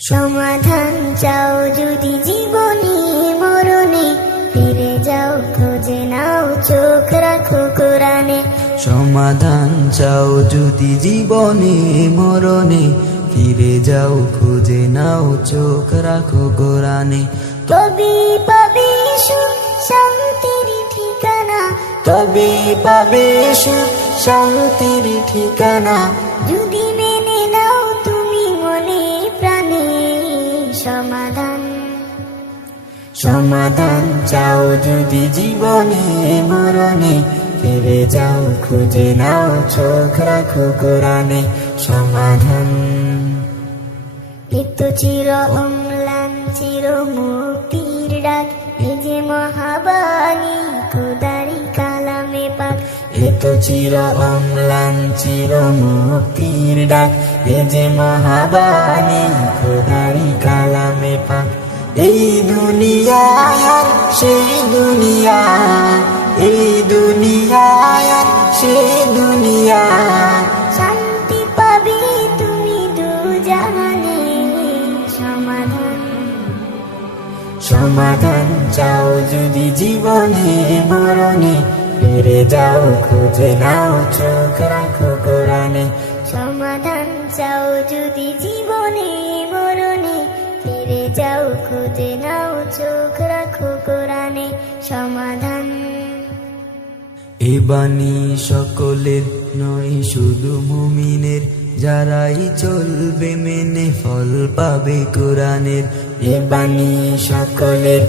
সমাধান চাও যদি জীবনে মরণে, ফিরে যাও খুঁজে নাও চোখ রাখো কোরআনে। সমাধান চাও যদি জীবনে মরণে, ফিরে যাও খুঁজে নাও চোখ রাখো কোরআনে। তবে পাবে সুখ শান্তির ঠিকানা, তবে পাবে সুখ শান্তির ঠিকানা, যদি মেনে নাও তুমি মনে প্রাণে। সমাধান সমাধান চাও যদি জীবনে মরণে, ফিরে যাও খুঁজে নাও চোখ রাখো কোরআনে। সমাধান এত চির অম্লান চির মুক্তির ডাক, এ যে মহাবাণী খোদারি কালামে পাক। এত চির অম্লান চির মুক্তির ডাক, এ যে মহাবাণী খোদারি কালামে পাক। এই দুনিয়ায় আর সেই দুনিয়া, এই দুনিয়ায় আর সেই দুনিয়া, শান্তি পাবে তুমি দু জাহানে। সমাধান সমাধান চাও যদি জীবনে মরণে, ফিরে যাও খুঁজে নাও চোখ রাখো কোরআনে। সমাধান চাও যদি জীবনে মরণে, ফিরে যাও খুঁজে নাও চোখ রাখো কোরআনে। সমাধান এ বাণী সকলের নয় শুধু মুমিনের, যারাই চলবে মেনে ফল পাবে কোরআনের। এ বাণী সকলের